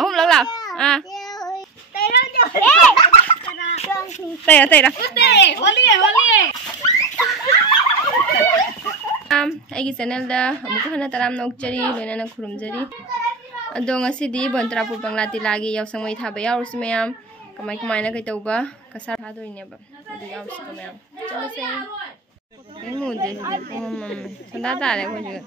Ahum lang lang. Tay ra. Aigi channel da amuka hana taram nokjari loina khurumjari ado ngasidi Bontrapur Bangla Tilagi yausang mai thaba yaurus mayam kamai na kai tauba kasar hadoineba adu yaurus mayam chalo se mu de sanda tare ko ju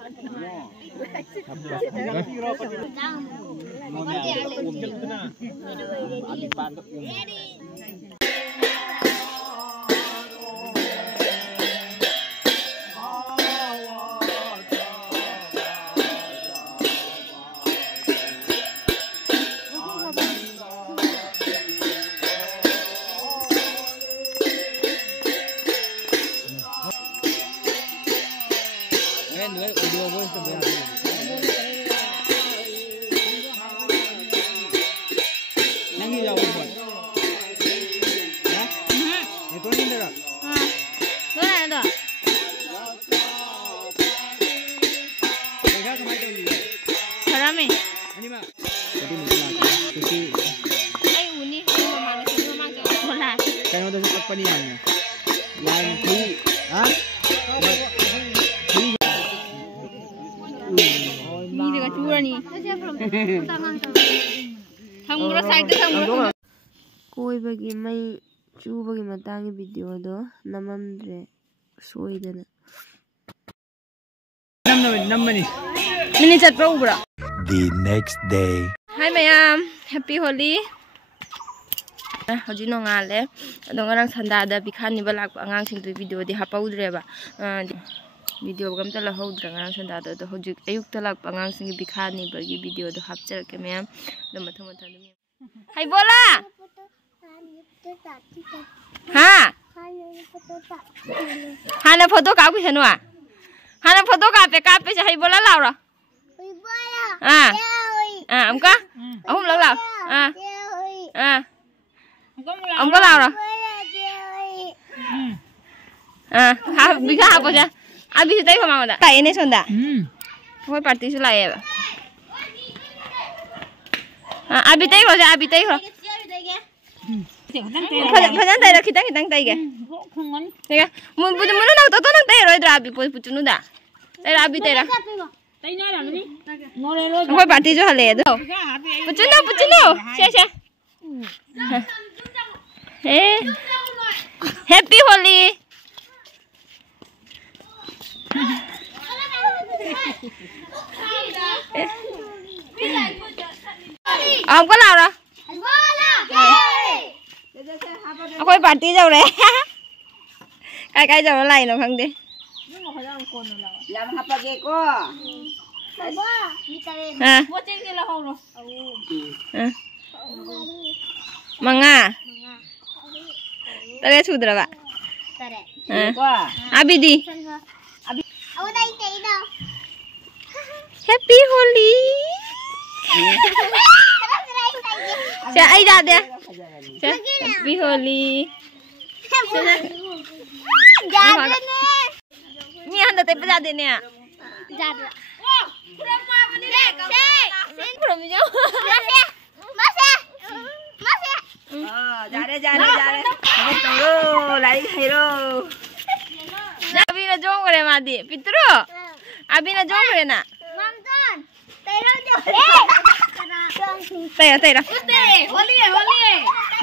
Koibagi mai chubagi matangi video do namamdre soidana namani mini chat pro bra. The next day. Hi mayam, happy Holi. Hoji no ngale adong arang sanda da bikhani balak angang sing video di hapaudre ba video gam tala hodra ngarang sanda da hoji ayuk talak angang sing bikhani bagi video do hapchar ke mayam do mathang dum. Hai bola. Ha? Hana photo kapi sanwa. Hana photo kape se hai bola laura. Amka? Ahum lang law. Amka laura. Ha bika ha poja. Abi se tai khama da. Tai ne sonda. Hoi party su lai ba. Abi tai ho ja abi tai ho. Phajang tai ra khitang tai ge. Tega mun budu mun na to nang tai roi dra abi puchunu da. Tai ra abi tai ra. Tai na ra ni. Ngore lo. Hoi party jo hale do. Puchunu. Se. Happy Holi. Amko laura. Khoi party jau re. Kai jau lai no khang de. Lam hapage ko. Manga. Tare sudra ba. Abidi. Happy Holi. Cha ai da de. Happy Holi. Ni anda te peda de ne. Jadra. Jare. Tunggu, lari hero. Abi na jong kore madi. Pitru. Abi na jong kore na. Mamton. Tera jo. Tera. Holi.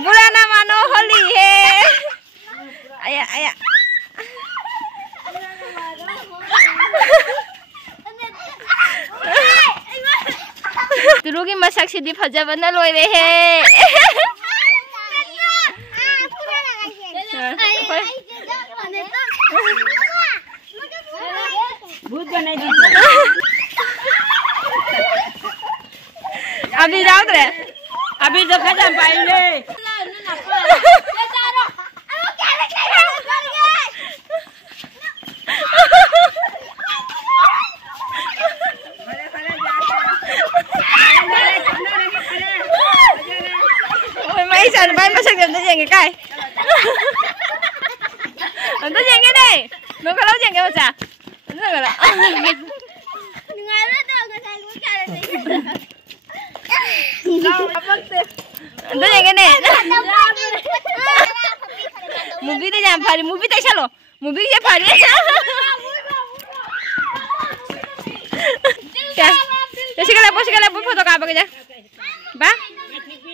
Bulana mano Holi he. Aya. Turugi masak sidi phajabana loire he. भूत बनाई दी अभी जाओ रे अभी तो खत्म पाएंगे mấy sao bay mà sao gần tới gì cái tới gì cái đây nó có lâu gì cái mà sao nó gọi là Ngày đó tôi người thầy cũng trả lời Đó là cái này. Movie đây làm phải movie tại sao lo? Movie sẽ phải đấy. Kìa. Sige lang po photo ka ba kaya? Ba?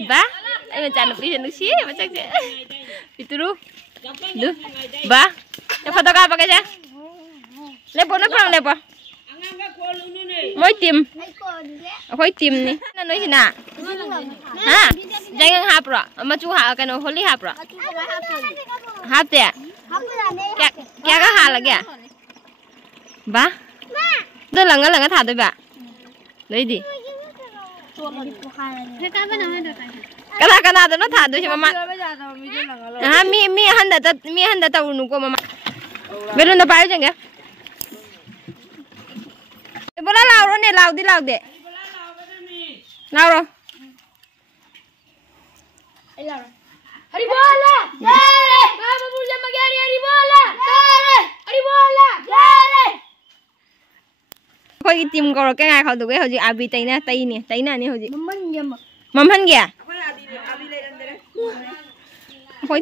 Ba? Ay macam nak pilih nusi macam ni. Itu lu. Du. Ba? Yang photo ka ba kaya? Lepo na pang lepo. Mỗi tim. Khối tim ni. Nó nói gì nè? Ha? Jangan hap rồi. Mà chú hạ cái nó holy hap rồi. Hap thế? Kya cái hạ là kya? Ba? Đó là cái thả tôi bà. Lấy đi. Cái nào đó nó thả tôi chứ mama. Ha mi handa ta unu ko mama. Belum dah bayar jangan. Bola lau rồi nè, lau đi. Lau rồi. Haribola! Jare! Mama puja magari haribola! Jare! Haribola! Jare! Khoi tim ko cái ngày khâu tụi cái hồi gì abi tay nè nè hồi gì. Mắm hân kìa. Khoi.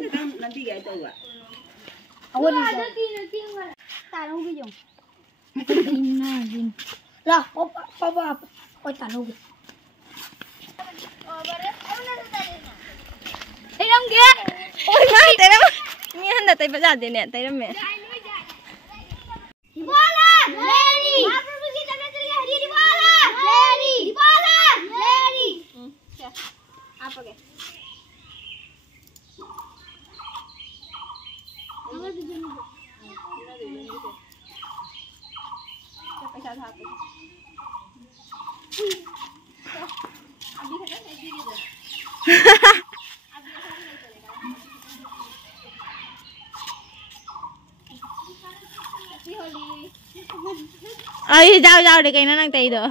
Lah, papa, oi tahu. Tay đông kìa. Ôi má, tay đông. Nghe hân là tay bây giờ nè, tay đông mẹ. Haribola! Ready! Mama pergi jaga cari haribola! Ready! Haribola! Ready! Apa ke? Ơi giao để cái nó đang tì được.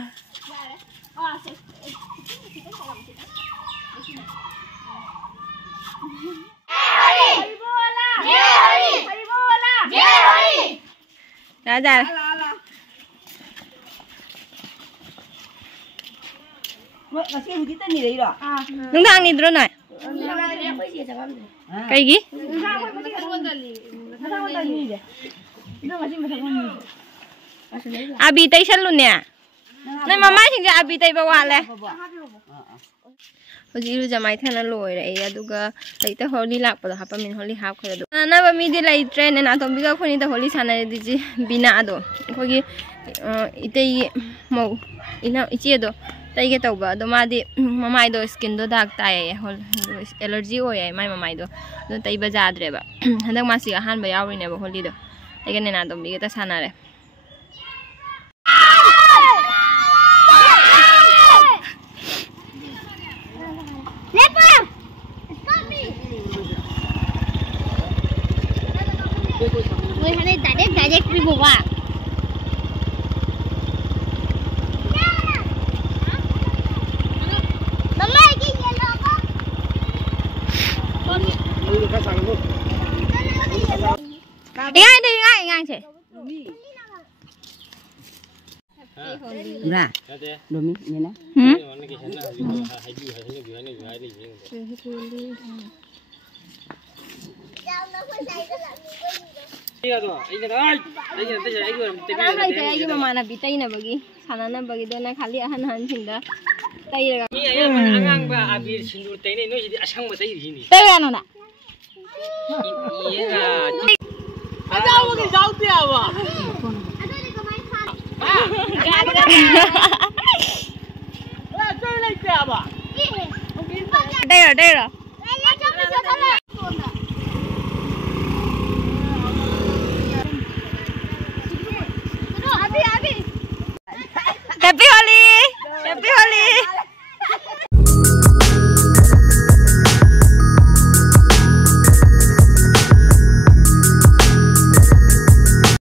Ra ra. Nung thang ni dulu nak. Kayak gini? Abi tay sân luôn nè. Này mama chính là abi tay bao quát嘞. Hồi giờ giờ mai thằng nó lôi đấy, aduga lấy tới holy lạc vào đó hấp mình holy hấp khỏi đó. Nana ba mi đi lấy train nên atom biga khoni tới holy sana đi chứ bina đó. Khoi cái itay mau ina ichi đó. Tay cái tàu ba đó mà đi mama đó skin đó dark tay allergy oi ai mai mama đó. Đó tay ba giá rồi ba. Hắn đang masih han ba yaw này ba holy đó. Tay cái nên atom biga ta sana đấy. Ôi hắn đây direct đi bộ à? Mama cái gì đó con? Ngang chị. Ra. Domi ini na. Kenapa itu aja mama nabi tay na bagi, sana na bagi doa na kali ahan cinta tay raga. Angang ba abir sindur tay ni, no jadi asang ba tay sini. Tay ano na? Iya. Ada mo ni sauti awa. Ada di kamay sa. Wala, chơi lên kìa ba. Đây rồi.